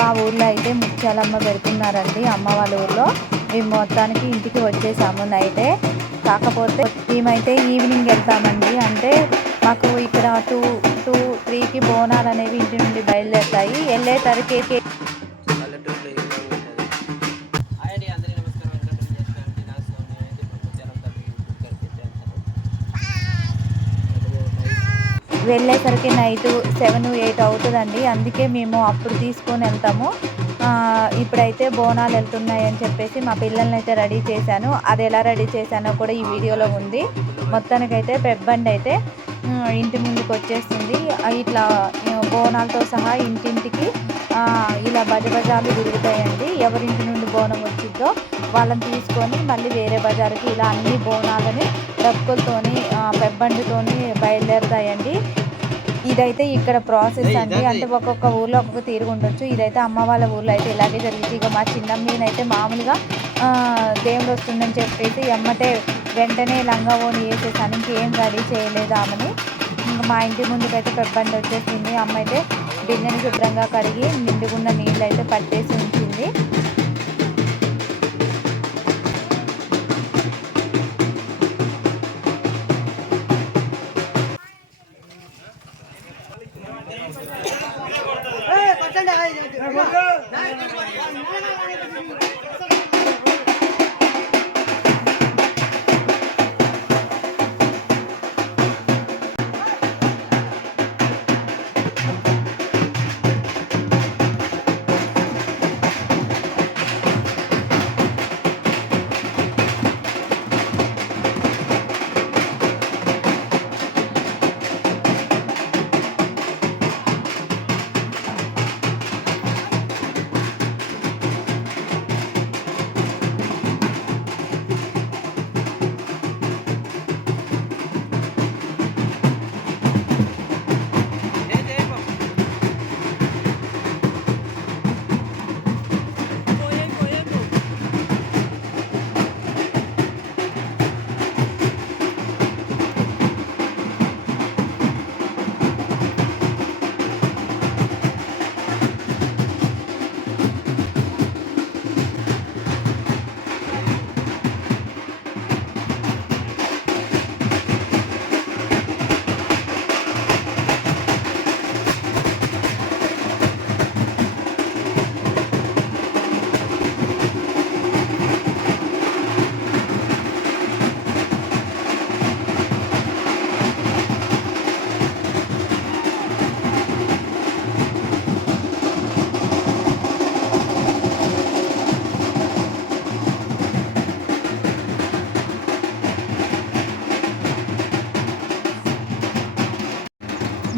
మా ఊర్లో అయితే ముత్యాలమ్మ పెడుతున్నారండి అమ్మ వాళ్ళ ఊర్లో. మేము మొత్తానికి ఇంటికి వచ్చేసాము నైటే. కాకపోతే మేమైతే ఈవినింగ్ వెళ్తామండి. అంటే మాకు ఇక్కడ 2-3కి బోనాలు అనేవి ఇంటి నుండి బయలుదేరుతాయి. వెళ్ళేసరికి నైట్ 7-8 అవుతుందండి. అందుకే మేము అప్పుడు తీసుకొని వెళ్తాము. ఇప్పుడైతే బోనాలు వెళ్తున్నాయి అని చెప్పేసి మా పిల్లల్ని అయితే రెడీ చేశాను. అది ఎలా రెడీ చేశానో కూడా ఈ వీడియోలో ఉంది. మొత్తానికైతే పెబ్బండి అయితే ఇంటి ముందుకు వచ్చేస్తుంది. ఇట్లా బోనాలతో సహా ఇంటింటికి ఇలా బజార్లు తిరుగుతాయండి. ఎవరింటి నుండి బోనం వచ్చిందో వాళ్ళని తీసుకొని మళ్ళీ వేరే బజారుకి ఇలా అన్ని బోనాలని డప్పులతోని పెబ్బండితోని బయలుదేరుతాయండి. ఇదైతే ఇక్కడ ప్రాసెస్ అండి. అంటే ఒక్కొక్క ఊర్లో ఒక్కొక్క తీరుగా ఉండొచ్చు. ఇదైతే అమ్మ వాళ్ళ ఊర్లో అయితే ఇలాగే జరిగింది. ఇక మా చిన్నమ్మీనైతే మామూలుగా దేవుడు వస్తుందని చెప్పేసి ఎమ్మటే వెంటనే లంగా ఓని వేసేసాను. ఇంకేం రెడీ చేయలేదు ఆమెని. ఇంకా మా ఇంటి ముందుకైతే పెబ్బండి వచ్చేసింది. అమ్మ అయితే బిన్నెని శుభ్రంగా కడిగి నిండుగున్న నీళ్ళు అయితే పట్టేసి ఉంచింది.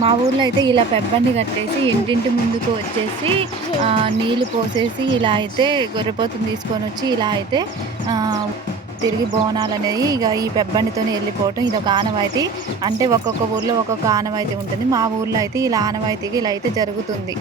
మా ఊర్లో అయితే ఇలా పెబ్బండి కట్టేసి ఇంటింటి ముందుకు వచ్చేసి నీళ్లు పోసేసి ఇలా అయితే గొర్రెపోతుని తీసుకొని వచ్చి ఇలా అయితే తిరిగి బోనాలు అనేది ఇక ఈ పెబ్బండితోనే వెళ్ళిపోవటం ఇది ఒక ఆనవాయితీ. అంటే ఒక్కొక్క ఊర్లో ఒక్కొక్క ఆనవాయితీ ఉంటుంది. మా ఊర్లో అయితే ఇలా ఆనవాయితీగా ఇలా అయితే జరుగుతుంది.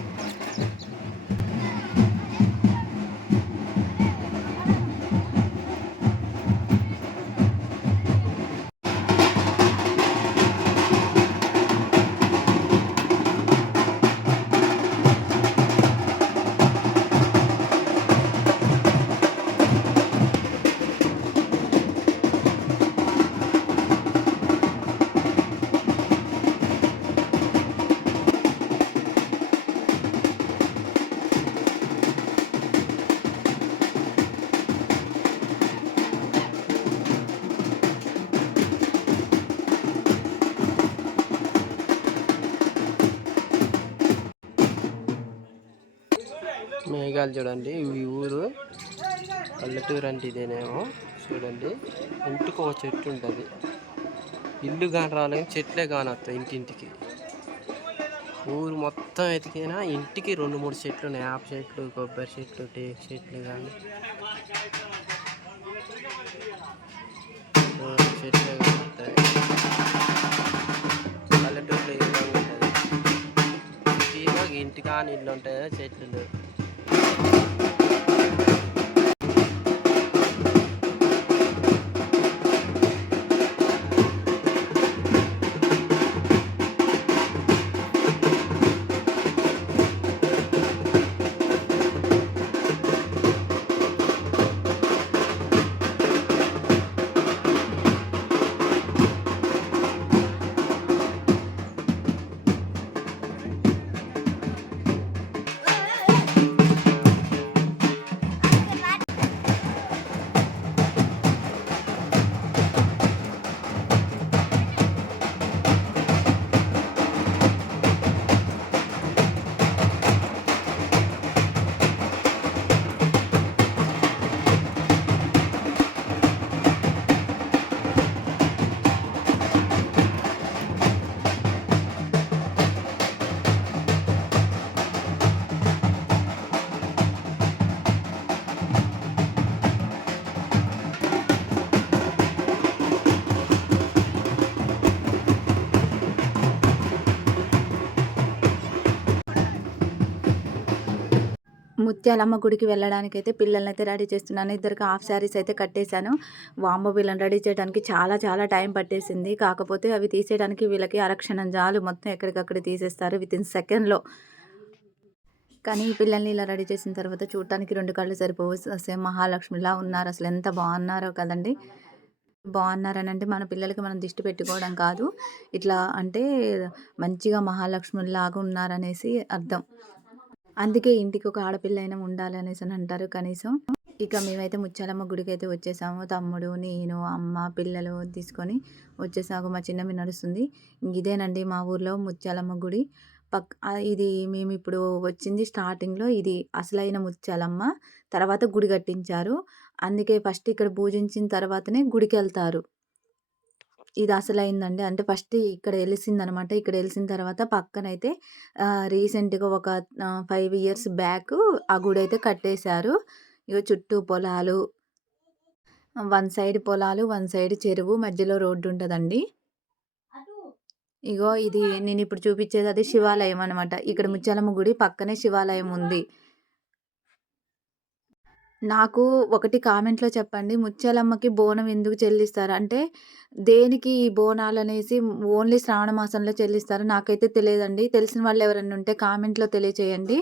మేఘాలు చూడండి. ఈ ఊరు పల్లెటూరు అంటే ఇదేనేమో. చూడండి, ఇంటికి ఒక చెట్టు ఉంటుంది. ఇల్లు కాని రాలేని చెట్లే కానొస్తాయి ఇంటింటికి. ఊరు మొత్తం ఎతికినా ఇంటికి 2-3 చెట్లు ఉన్నాయి. వేప చెట్లు, కొబ్బరి చెట్లు, టేకు చెట్లు కానీ చెట్లే కానొస్తాయి. పల్లెటూరులో ఈ విధంగా ఉంటుంది. సిటీలో ఇంటికాని ఇల్లు ఉంటాయో చెట్లు లేవు. ముత్యాలమ్మ గుడికి వెళ్ళడానికైతే పిల్లలనైతే రెడీ చేస్తున్నాను. ఇద్దరికి హాఫ్ శారీస్ అయితే కట్టేశాను. వామ్మో! వీళ్ళని రెడీ చేయడానికి చాలా టైం పట్టేసింది. కాకపోతే అవి తీసేయడానికి వీళ్ళకి అరక్షణం చాలు. మొత్తం ఎక్కడికక్కడ తీసేస్తారు వితిన్ సెకండ్‌లో. కానీ ఈ పిల్లల్ని ఇలా రెడీ చేసిన తర్వాత చూడటానికి 2 కళ్ళు సరిపోవు. సేమ్ మహాలక్ష్మిలా ఉన్నారు. అసలు ఎంత బాగున్నారో కదండీ! బాగున్నారనంటే మన పిల్లలకి మనం దిష్టి పెట్టుకోవడం కాదు. ఇట్లా అంటే మంచిగా మహాలక్ష్ముల్లాగా ఉన్నారనేసి అర్థం. అందుకే ఇంటికి ఒక ఆడపిల్లైనా ఉండాలి అనేసని అంటారు కనీసం. ఇక మేమైతే ముత్యాలమ్మ గుడికైతే వచ్చేసాము. తమ్ముడు, నేను, అమ్మ, పిల్లలు తీసుకొని వచ్చేసాము. మా చిన్నమ్మ నడుస్తుంది. ఇదేనండి మా ఊర్లో ముత్యాలమ్మ గుడి. ఇది మేమిప్పుడు వచ్చింది స్టార్టింగ్‌లో ఇది అసలైన ముత్యాలమ్మ. తర్వాత గుడి కట్టించారు. అందుకే ఫస్ట్ ఇక్కడ పూజించిన తర్వాతనే గుడికెళ్తారు. ఇది అసలైందండి. అంటే ఫస్ట్ ఇక్కడ ఎలిసిందనమాట. ఇక్కడ ఎలిసిన తర్వాత పక్కనైతే రీసెంట్‌గా ఒక 5 ఇయర్స్ బ్యాక్ ఆ గుడైతే కట్టేశారు. ఇగో చుట్టూ పొలాలు. వన్ సైడ్ పొలాలు, వన్ సైడ్ చెరువు, మధ్యలో రోడ్డు ఉంటదండి. ఇగో ఇది నేనిప్పుడు చూపిచ్చేది అది శివాలయం అనమాట. ఇక్కడ ముత్యాలమ్మ గుడి పక్కనే శివాలయం ఉంది. నాకు ఒకటి కామెంట్‌లో చెప్పండి. ముత్యాలమ్మకి బోనం ఎందుకు చెల్లిస్తారు? అంటే దేనికి ఈ బోనాలనేసి ఓన్లీ శ్రావణ మాసంలో చెల్లిస్తారు. నాకైతే తెలియదండి. తెలిసిన వాళ్ళు ఎవరైనా ఉంటే కామెంట్‌లో తెలియచేయండి.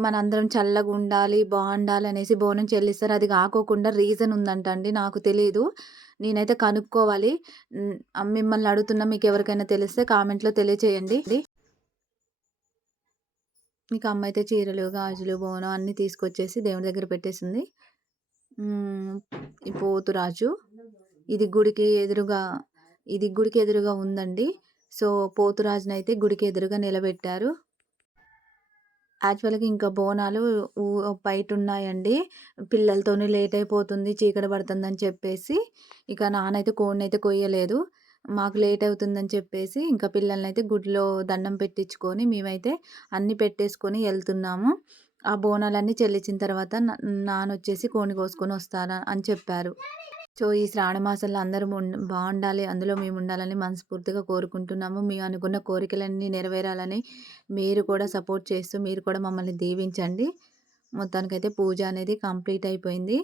మనందరం చల్లగుండాలి, బావుండాలనేసి బోనం చెల్లిస్తారు. అది కాకోకుండా రీజన్ ఉందంట అండి. నాకు తెలీదు. నేనైతే కనుక్కోవాలి. మిమ్మల్ని అడుగుతున్నా మీకెవరికైనా తెలిస్తే కామెంట్‌లో తెలియచేయండి. ఇక అమ్మ అయితే చీరలు, గాజులు, బోనం అన్నీ తీసుకొచ్చేసి దేవుడి దగ్గర పెట్టేసింది. ఈ పోతురాజు. ఇది గుడికి ఎదురుగా ఉందండి. సో, పోతురాజునైతే గుడికి ఎదురుగా నిలబెట్టారు. యాక్చువల్‌గా ఇంకా బోనాలు బయటున్నాయండి. పిల్లలతోని లేట్ అయిపోతుంది, చీకటి పడుతుందని చెప్పేసి, ఇక నాన్నయితే కోడినైతే కొయ్యలేదు. మాకు లేట్ అవుతుందని చెప్పేసి, ఇంకా పిల్లలనైతే గుడిలో దండం పెట్టించుకొని, మేమైతే అన్నీ పెట్టేసుకొని ఎళ్తున్నాము. ఆ బోనాలన్నీ చెల్లించిన తర్వాత నాన్నొచ్చేసి కోడిని కోసుకొని వస్తాను అని చెప్పారు. సో, ఈ శ్రావణ మాసంలో అందరూ బావుండాలి. అందులో మేముండాలని మనస్ఫూర్తిగా కోరుకుంటున్నాము. మేము అనుకున్న కోరికలన్నీ నెరవేరాలని మీరు కూడా సపోర్ట్ చేస్తూ, మీరు కూడా మమ్మల్ని దీవించండి. మొత్తానికైతే పూజ అనేది కంప్లీట్ అయిపోయింది.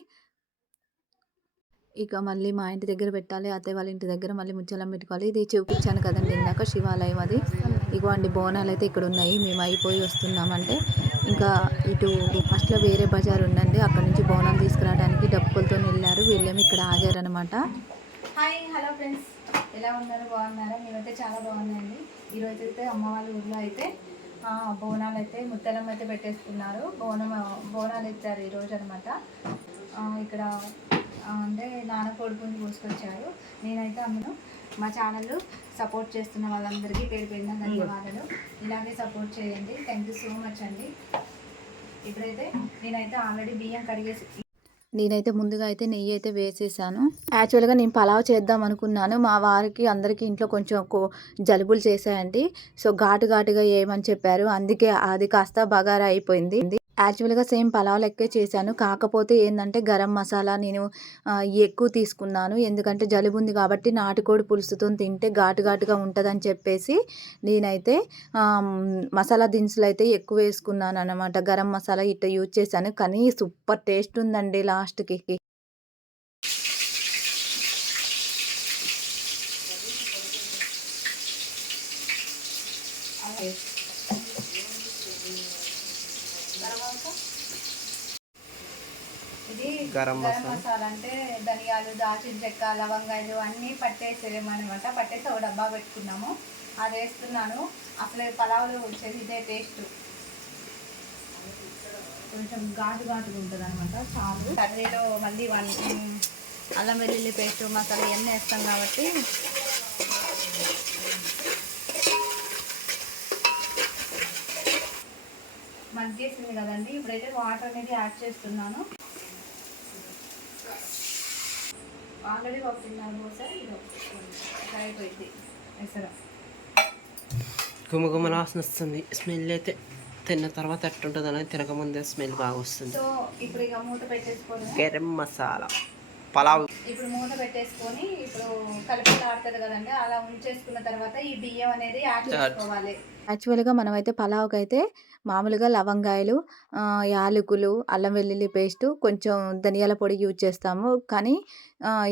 ఇక మళ్ళీ మా ఇంటి దగ్గర పెట్టాలి. అత్తయ్య వాళ్ళ ఇంటి దగ్గర మళ్ళీ ముత్యాలమ్మ పెట్టుకోవాలి. ఇది చూపించాను కదండీ ఇందాక శివాలయం అది. ఇగోండి బోనాలైతే ఇక్కడున్నాయి. మేము అయిపోయి వస్తున్నామంటే, ఇంకా ఇటు ఫస్ట్‌లో వేరే బజార్ ఉందండి. అక్కడి నుంచి బోనాలు తీసుకురావడానికి డప్పులతోని వెళ్లారు. వీళ్ళేమో ఇక్కడ ఆగారనమాట. హాయ్! Hello friends. ఎలా ఉన్నారు? బాగున్నారా? మేమైతే చాలా బాగున్నాయండి. ఈరోజైతే అమ్మ వాళ్ళ ఊర్లో అయితే బోనాలైతే ముత్యాలమ్మ అయితే పెట్టేసుకున్నారు. బోనాలు ఇచ్చారు ఈరోజు అనమాట. ఇక్కడ అంటే నాన్న కొడుకుని తీసుకొచ్చారు. నేనైతే అందులో మా ఛానల్ సపోర్ట్ చేస్తున్న వాళ్ళందరికీ పేరు పేరున ధన్యవాదాలు. ఇలాగే సపోర్ట్ చేయండి. థ్యాంక్ యూ సో మచ్ అండి. ఇప్పుడైతే నేనైతే ఆల్రెడీ బియ్యం కడిగేసి నేనైతే ముందుగా అయితే నెయ్యి అయితే వేసేసాను. యాక్చువల్‌గా నేను పలావ్ చేద్దాం అనుకున్నాను. మా వారికి అందరికీ ఇంట్లో కొంచెం జలుబులు చేశాయండి. సో, ఘాటుగా చేయమని చెప్పారు. అందుకే అది కాస్త బగారా అయిపోయింది. యాక్చువల్‌గా సేమ్ పలావ్ లెక్కే చేశాను. కాకపోతే ఏందంటే గరం మసాలా నేను ఎక్కువ తీసుకున్నాను. ఎందుకంటే జలుబుంది కాబట్టి నాటుకోడి పులుసుతోని తింటే ఘాటుగా ఉంటదని చెప్పేసి నేనైతే మసాలా దినుసులైతే ఎక్కువ వేసుకున్నాననమాట. గరం మసాలా ఇట్లా యూజ్ చేశాను. కానీ సూపర్ టేస్ట్ ఉందండి లాస్ట్‌కి. ఇది గరం మసాలా అంటే ధనియాలు, దాల్చిన చెక్క, లవంగాయలు అన్నీ పట్టేసేమనమాట. పట్టేసి ఒక డబ్బా పెట్టుకున్నాము. అది వేస్తున్నాను. అసలు పలావులో వచ్చేది ఇదే టేస్ట్. కొంచెం ఘాటుగా ఉంటుంది అనమాట. చాలు. కర్రీలో మళ్ళీ అల్లం వెల్లుల్లి పేస్ట్, మసాలా ఇవన్నీ వేస్తాం కాబట్టి మగ్గేసింది కదండి. ఇప్పుడైతే వాటర్ అనేది యాడ్ చేస్తున్నాను. ఆల్రెడీ ఒక తిన్నాను సార్. ఇది అయిపోయింది ఎసరు. గుమగుమ వాసన వస్తుంది. స్మెల్ అయితే తిన్న తర్వాత ఎట్టుంటుంది అనేది తినకముందే స్మెల్ బాగా వస్తుంది. సో ఇప్పుడు ఇక మూత పెట్టేసుకోవాలి. గరం మసాలా పలావ్ ఇప్పుడు మూత పెట్టేసుకొని ఇప్పుడు కలుపులాడుతుంది కదండి, అలా ఉంచేసుకున్న తర్వాత ఈ బియ్యం అనేది యాడ్ చేసుకోవాలి. యాక్చువల్గా మనమైతే పలావ్కి అయితే మామూలుగా లవంగాయలు, యాలకులు, అల్లం వెల్లుల్లి పేస్టు, కొంచెం ధనియాల పొడి యూజ్ చేస్తాము. కానీ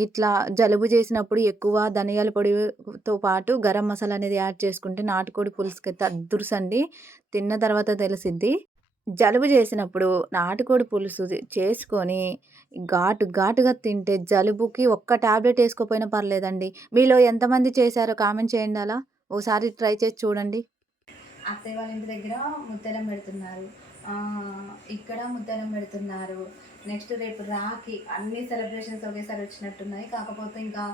ఇట్లా జలుబు చేసినప్పుడు ఎక్కువ ధనియాల పొడితో పాటు గరం మసాలా అనేది యాడ్ చేసుకుంటే నాటుకోడి పులుసుకి అయితే అద్దురుసండి. తిన్న తర్వాత తెలిసిద్ది. జలుబు చేసినప్పుడు నాటుకోడి పులుసు చేసుకొని ఘాటుగా తింటే జలుబుకి ఒక్క టాబ్లెట్ వేసుకోపోయినా పర్లేదండి. మీలో ఎంతమంది చేశారో కామెంట్ చేయండి. అలా ఓసారి ట్రై చేసి చూడండి. అత్తయ్య వాళ్ళ ఇంటి దగ్గర ముద్దలం పెడుతున్నారు, ఇక్కడ ముద్దలం పెడుతున్నారు. నెక్స్ట్ రేపు రాఖీ, అన్ని సెలబ్రేషన్స్ ఒకేసారి వచ్చినట్టున్నాయి. కాకపోతే ఇంకా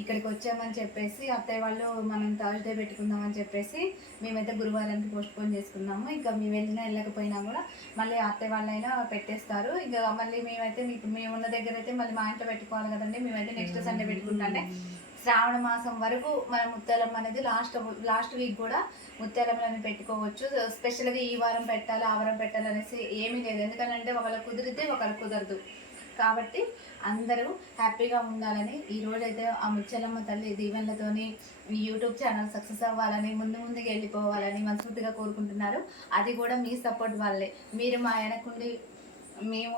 ఇక్కడికి వచ్చామని చెప్పేసి అత్తయ్య వాళ్ళు మనం థర్స్డే పెట్టుకుందామని చెప్పేసి మేమైతే గురువారానికి పోస్ట్పోన్ చేసుకున్నాము. ఇంకా మేము వెళ్ళకపోయినా కూడా మళ్ళీ అత్తయ్య వాళ్ళైనా పెట్టేస్తారు. ఇంకా మళ్ళీ మేమైతే మేము ఉన్న దగ్గర అయితే మళ్ళీ మా ఇంట్లో పెట్టుకోవాలి కదండి. మేమైతే నెక్స్ట్ సండే పెట్టుకుంటాంటే శ్రావణ మాసం వరకు మన ముత్యాలం అనేది లాస్ట్ వీక్ కూడా ముత్యాలమ్మని పెట్టుకోవచ్చు. స్పెషల్గా ఈ వారం పెట్టాలి ఆ వారం పెట్టాలి అనేసి ఏమీ లేదు. ఎందుకంటే ఒకళ్ళకి కుదిరితే ఒకళ్ళకి కుదరదు. కాబట్టి అందరూ హ్యాపీగా ఉండాలని ఈరోజైతే ఆ ముత్యాలమ్మ తల్లి దీవెనలతోని యూట్యూబ్ ఛానల్ సక్సెస్ అవ్వాలని ముందుకు వెళ్ళిపోవాలని మనస్ఫూర్తిగా కోరుకుంటున్నారు. అది కూడా మీ సపోర్ట్ వల్లే. మీరు మా వెనకుండి మేము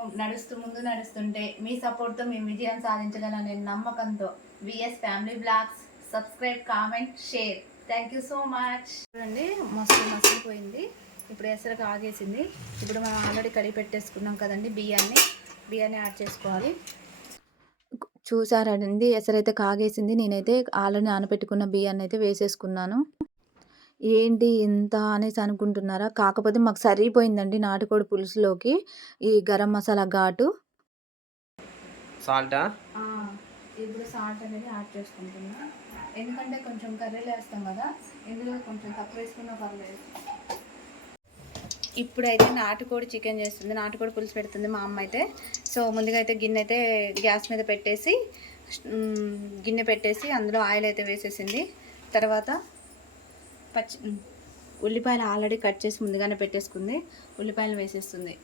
ముందు నడుస్తుంటే మీ సపోర్ట్తో మేము విజయం సాధించగలనే నమ్మకంతో VS family blogs subscribe, comment, share. Thank you so much. చూడండి మసిలిపోయింది. ఇప్పుడు ఎసరికి ఆగేసింది. ఇప్పుడు మనం ఆల్రెడీ కడిగి పెట్టేసుకున్నాం కదండి, బియ్యాన్ని యాడ్ చేసుకోవాలి. చూసారండి, ఎసరైతే కాగేసింది. నేనైతే ఆల్రెడీ నానబెట్టుకున్న బియ్యాన్ని అయితే వేసేసుకున్నాను. ఏంటి ఇంత అనేసి అనుకుంటున్నారా? కాకపోతే మాకు సరిపోయిందండి నాటుకోడి పులుసులోకి ఈ గరం మసాలా ఘాటు. సాల్టా? ఇప్పుడు సాల్ట్ అనేది యాడ్ చేసుకుంటున్నా. ఎందుకంటే కొంచెం కర్రీలు వేస్తాం కదా, ఇందులో కొంచెం తక్కువ వేసుకున్నా పర్లేదు. ఇప్పుడైతే నాటుకోడి చికెన్ చేస్తుంది, నాటుకోడి పులుసు పెడుతుంది మా అమ్మ అయితే. సో ముందుగా అయితే గిన్నె అయితే గ్యాస్ మీద పెట్టేసి అందులో ఆయిల్ అయితే వేసేసింది. తర్వాత ఉల్లిపాయలు ఆల్రెడీ కట్ చేసి ముందుగానే పెట్టేసుకుంది, ఉల్లిపాయలు వేసేస్తుంది.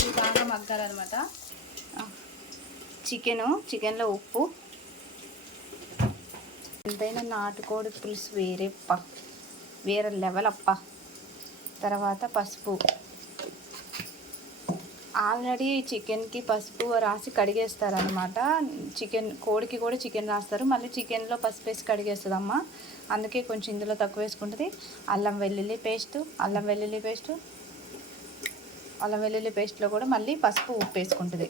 ఇది బాగా మగ్గాలన్నమాట. చికెన్లో ఉప్పు, ఎంతైనా నాటుకోడి పులుసు వేరే లెవెల్ అప్ప. తర్వాత పసుపు, ఆల్రెడీ చికెన్కి పసుపు రాసి కడిగేస్తారనమాట. కోడికి కూడా చికెన్ రాస్తారు, మళ్ళీ చికెన్లో పసుపు వేసి కడిగేస్తుంది అమ్మ. అందుకే కొంచెం ఇందులో తక్కువ వేసుకుంటుంది. అల్లం వెల్లుల్లి పేస్ట్లో కూడా మళ్ళీ పసుపు, ఉప్పు వేసుకుంటుంది.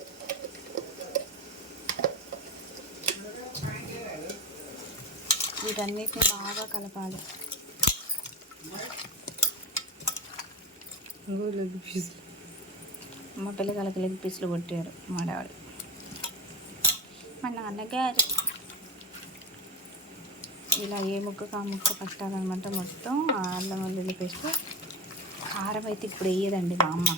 వీటన్నిటిని బాగా కలపాలి. మా పిల్లగాళ్ళకి లెగ్ పీసులు కొట్టారు మా డాడీ, మా నాన్నగారు. ఇలా ఏ ముక్కకు ఆ ముక్క పట్టాలన్నమాట మొత్తం. అల్లం వెల్లుల్లి పేస్ట్. కారం అయితే ఇప్పుడు వేయదండి మా అమ్మ.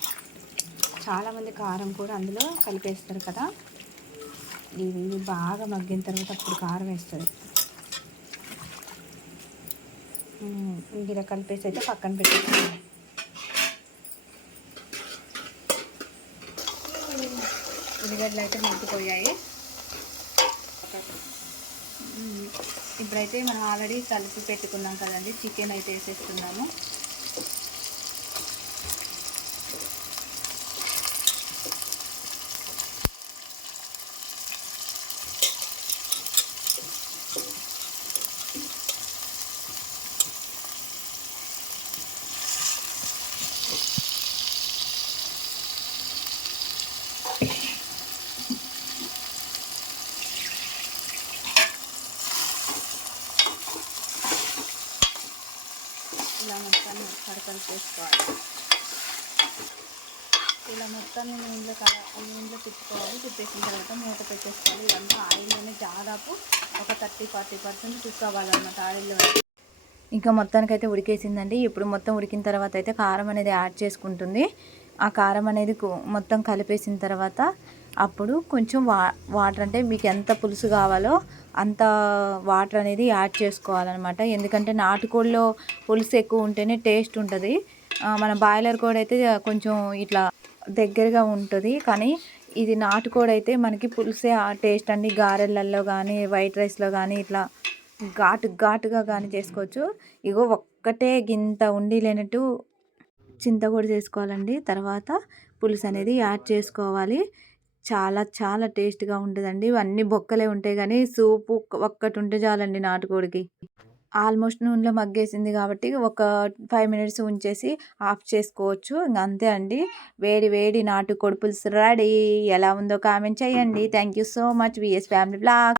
చాలామంది కారం కూడా అందులో కలిపేస్తారు కదా. ఇది బాగా మగ్గిన తర్వాత అప్పుడు కారం వేస్తుంది. ఇలా కలిపేసి అయితే పక్కన పెట్టేస్తాను. ఉల్లిగడ్డలు అయితే మగ్గిపోయాయి. ఇప్పుడైతే మనం ఆల్రెడీ కలిపి పెట్టుకున్నాం కదండి, చికెన్ అయితే వేసేస్తున్నాము. ఇలా మొత్తాన్ని కలిపేసుకోవాలి. ఇలా మొత్తాన్ని ఇంట్లో తిప్పేసిన తర్వాత మూత పెట్టేసుకోవాలి. ఇదంతా ఆయిల్లోనే దాదాపు ఒక 30-40% కుక్ అవ్వాలన్నమాట ఆయిల్లో. ఇంకా మొత్తానికైతే ఉడికేసిందండి. ఇప్పుడు మొత్తం ఉడికిన తర్వాత అయితే కారం అనేది యాడ్ చేసుకుంటుంది. ఆ కారం అనేది మొత్తం కలిపేసిన తర్వాత అప్పుడు కొంచెం వాటర్ అంటే మీకు ఎంత పులుసు కావాలో అంత వాటర్ అనేది యాడ్ చేసుకోవాలన్నమాట. ఎందుకంటే నాటుకోడిలో పులుసు ఎక్కువ ఉంటేనే టేస్ట్ ఉంటుంది. మన బాయిలర్ కోడి అయితే కొంచెం ఇట్లా దగ్గరగా ఉంటుంది. కానీ ఇది నాటుకోడి అయితే మనకి పులుసే ఆ టేస్ట్ అండి. గారెలలో కానీ వైట్ రైస్లో కానీ ఇట్లా ఘాటుగా కానీ చేసుకోవచ్చు. ఇగో ఒక్కటే గింత ఉండి లేనట్టు చింత కూడా చేసుకోవాలండి. తర్వాత పులుసు అనేది యాడ్ చేసుకోవాలి. చాలా చాలా టేస్ట్గా ఉంటుందండి. ఇవన్నీ బొక్కలే ఉంటాయి కానీ సూపు ఒక్కటి ఉంటే చాలండి నాటుకోడికి. ఆల్మోస్ట్ నూనెలో మగ్గేసింది కాబట్టి ఒక 5 మినిట్స్ ఉంచేసి ఆఫ్ చేసుకోవచ్చు. ఇంక అంతే అండి. వేడి వేడి నాటుకోడి పులుసు రెడీ. ఎలా ఉందో కామెంట్ చేయండి. Thank you so much. VS family blog.